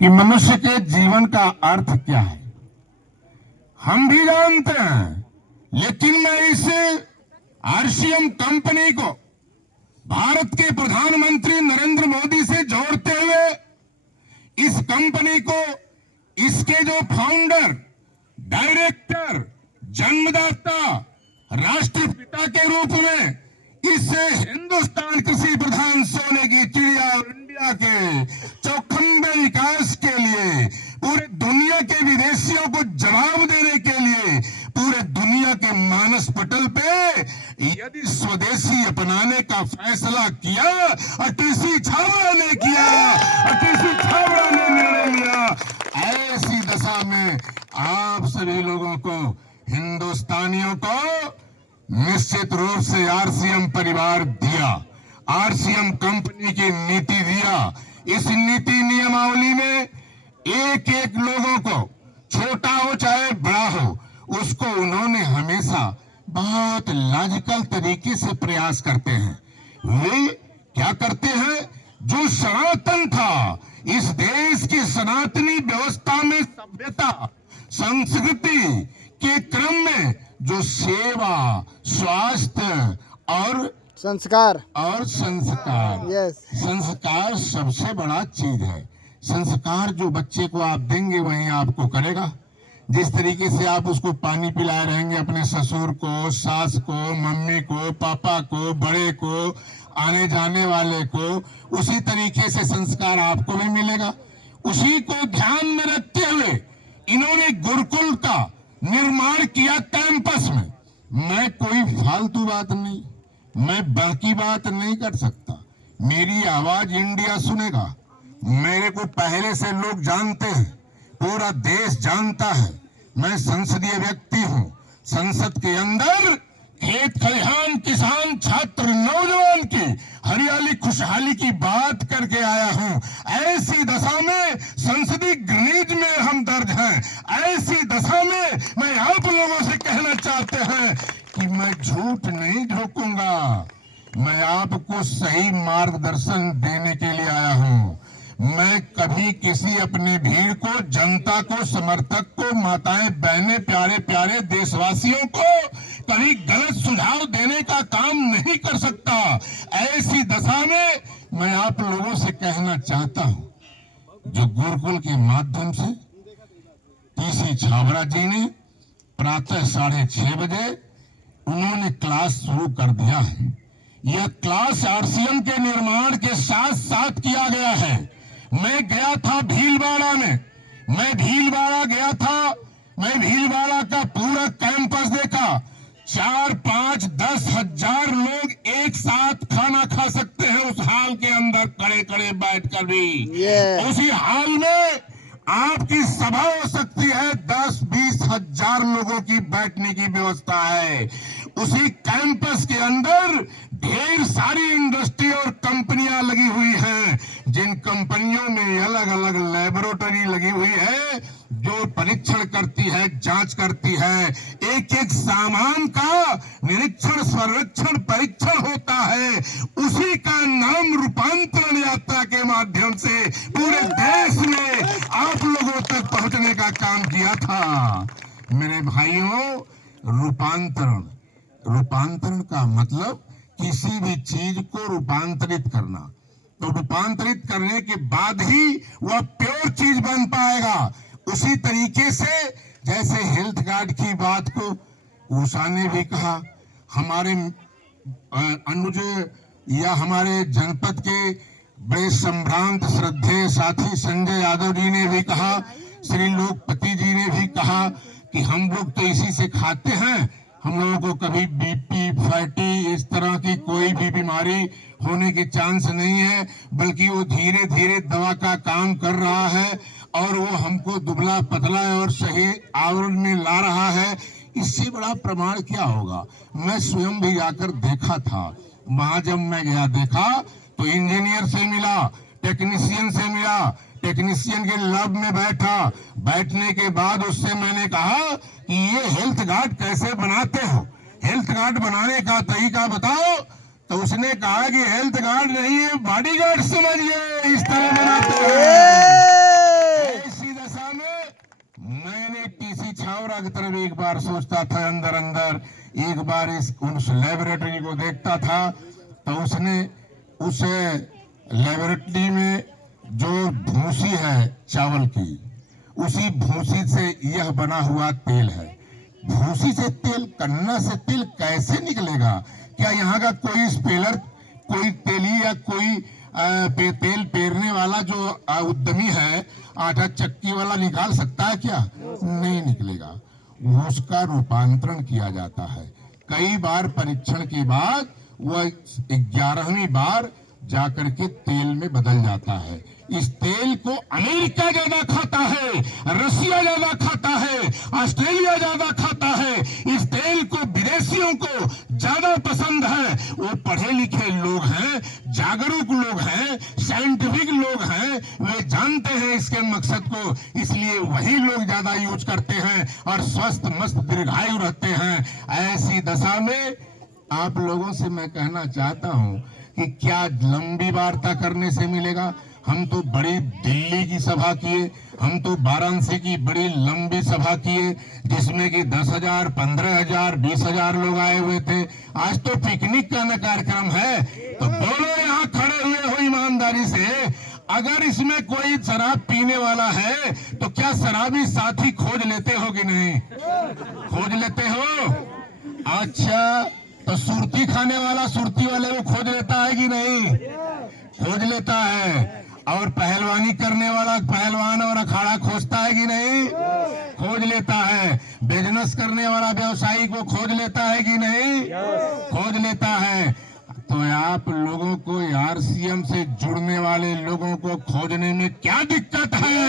कि मनुष्य के जीवन का अर्थ क्या है। हम भी जानते हैं, लेकिन मैं इस आरसीएम कंपनी को भारत के प्रधानमंत्री नरेंद्र मोदी से जोड़ते हुए इस कंपनी को इसके जो फाउंडर, डायरेक्टर, जन्मदाता, राष्ट्रपिता के रूप में इस हिंदुस्तान कृषि प्रधान सोने की चिड़िया और इंडिया के चौखंबे विकास के लिए, पूरे दुनिया के विदेशियों को जवाब देने के लिए, पूरे दुनिया के मानस पटल पे यदि स्वदेशी अपनाने का फैसला किया, अटीसी छाबड़ा ने किया, अटीसी छाबड़ा ने निर्णय लिया, ऐसी दशा में आप सभी लोगों को, हिंदुस्तानियों को निश्चित रूप से आरसीएम परिवार दिया, आरसीएम कंपनी की नीति दिया। इस नीति नियमावली में एक एक लोगों को, छोटा हो चाहे बड़ा हो, उसको उन्होंने हमेशा बहुत लॉजिकल तरीके से प्रयास करते हैं। वे क्या करते हैं, जो सनातन था, इस देश की सनातनी व्यवस्था में सभ्यता, संस्कृति के क्रम में जो सेवा, स्वास्थ्य और संस्कार यस, संस्कार सबसे बड़ा चीज है। संस्कार जो बच्चे को आप देंगे वही आपको करेगा। जिस तरीके से आप उसको पानी पिलाए रहेंगे अपने ससुर को, सास को, मम्मी को, पापा को, बड़े को, आने जाने वाले को, उसी तरीके से संस्कार आपको भी मिलेगा। उसी को ध्यान में रखते हुए इन्होंने गुरुकुल का निर्माण किया कैंपस में। मैं कोई फालतू बात नहीं, मैं बाकी बात नहीं कर सकता। मेरी आवाज इंडिया सुनेगा। मेरे को पहले से लोग जानते हैं, पूरा देश जानता है। मैं संसदीय व्यक्ति हूं। संसद के अंदर खेत खलिहान, किसान, छात्र, नौजवान की हरियाली खुशहाली की बात करके आया हूं। ऐसी दशा में संसदीय गणित में हम दर्ज हैं। ऐसी दशा में मैं आप लोगों से कहना चाहते हैं कि मैं झूठ नहीं झोंकूंगा। मैं आपको सही मार्गदर्शन देने के लिए आया हूं। मैं कभी किसी अपने भीड़ को, जनता को, समर्थक को, माताएं, बहनें, प्यारे प्यारे देशवासियों को कभी गलत सुझाव देने का काम नहीं कर सकता। ऐसी दशा में मैं आप लोगों से कहना चाहता हूं, जो गुरुकुल के माध्यम से टीसी छाबड़ा जी ने प्रातः 6:30 बजे उन्होंने क्लास शुरू कर दिया है। यह क्लास आरसीएम के निर्माण के साथ साथ किया गया है। मैं गया था भीलवाड़ा में, मैं भीलवाड़ा गया था। मैं भीलवाड़ा का पूरा कैंपस देखा। 4, 5, 10 हजार लोग एक साथ खाना खा सकते हैं उस हाल के अंदर, खड़े खड़े बैठकर भी। उसी हाल में आपकी सभा हो सकती है। 10-20 हजार लोगों की बैठने की व्यवस्था है। उसी कैंपस के अंदर ढेर सारी इंडस्ट्री और कंपनियां लगी हुई हैं, जिन कंपनियों में अलग अलग लेबोरेटरी लगी हुई है, जो परीक्षण करती है, जांच करती है। एक एक सामान का निरीक्षण, सर्वेक्षण, परीक्षण होता है। उसी का नाम रूपांतरण यात्रा के माध्यम से पूरे देश में आप लोगों तक पहुंचने का काम किया था। मेरे भाइयों, रूपांतरण का मतलब किसी भी चीज को रूपांतरित करना। तो रूपांतरित करने के बाद ही वह प्योर चीज बन पाएगा। उसी तरीके से जैसे हेल्थ कार्ड की बात को उषा ने भी कहा, हमारे अनुज या हमारे जनपद के बड़े संभ्रांत श्रद्धेय साथी संजय यादव जी ने भी कहा, श्री लोकपति जी ने भी कहा कि हम लोग तो इसी से खाते हैं। हम लोगों को कभी बीपी, फैटी, इस तरह की कोई भी बीमारी होने के चांस नहीं है, बल्कि वो धीरे धीरे दवा का काम कर रहा है और वो हमको दुबला पतला और सही आवरण में ला रहा है। इससे बड़ा प्रमाण क्या होगा। मैं स्वयं भी जाकर देखा था। वहां जब मैं गया देखा तो इंजीनियर से मिला, टेक्नीशियन से मिला, टेक्नीशियन के लैब में बैठा। बैठने के बाद उससे मैंने कहा कि ये हेल्थ कार्ड कैसे बनाते हो, हेल्थ कार्ड बनाने का तरीका बताओ। तो उसने कहा कि हेल्थ कार्ड नहीं है, बॉडी गार्ड समझिए, इस तरह बनाते हैं। की तरफ एक बार सोचता था अंदर अंदर, एक बार उस लेबोरेटरी को देखता था, तो उसने उस लेबोरेटरी में जो भूसी है चावल की, उसी भूसी से यह बना हुआ तेल है। भूसी से तेल, कन्ना से तेल कैसे निकलेगा? क्या यहाँ का कोई स्पेलर, कोई तेली या कोई तेल पेरने वाला जो उद्यमी है, आटा चक्की वाला निकाल सकता है क्या? नहीं निकलेगा। उसका रूपांतरण किया जाता है। कई बार परीक्षण के बाद वह 11वीं बार जाकर के तेल में बदल जाता है। इस तेल को अमेरिका ज्यादा खाता है, रसिया ज्यादा खाता है, ऑस्ट्रेलिया ज्यादा खाता है। इस तेल को विदेशियों को ज्यादा पसंद है। वो पढ़े लिखे लोग हैं, जागरूक लोग हैं, साइंटिफिक लोग हैं, वे जानते हैं इसके मकसद को, इसलिए वही लोग ज्यादा यूज करते हैं और स्वस्थ मस्त दीर्घायु रहते हैं। ऐसी दशा में आप लोगों से मैं कहना चाहता हूं कि क्या लंबी वार्ता करने से मिलेगा? हम तो बड़ी दिल्ली की सभा किए, हम तो वाराणसी की बड़ी लंबी सभा किए, जिसमें कि 10,000, 15,000, 20,000 लोग आए हुए थे। आज तो पिकनिक का न कार्यक्रम है। तो बोलो, यहाँ खड़े हुए हो ईमानदारी से, अगर इसमें कोई शराब पीने वाला है तो क्या शराबी साथी खोज लेते हो कि नहीं? खोज लेते हो? अच्छा, तो सुरती खाने वाला सुरती वाले को खोज लेता है कि नहीं? खोज लेता है। और पहलवानी करने वाला पहलवान और अखाड़ा खोजता है कि नहीं? खोज लेता है। बिजनेस करने वाला व्यवसायी को खोज लेता है कि नहीं? खोज लेता है। तो आप लोगों को आरसीएम से जुड़ने वाले लोगों को खोजने में क्या दिक्कत है?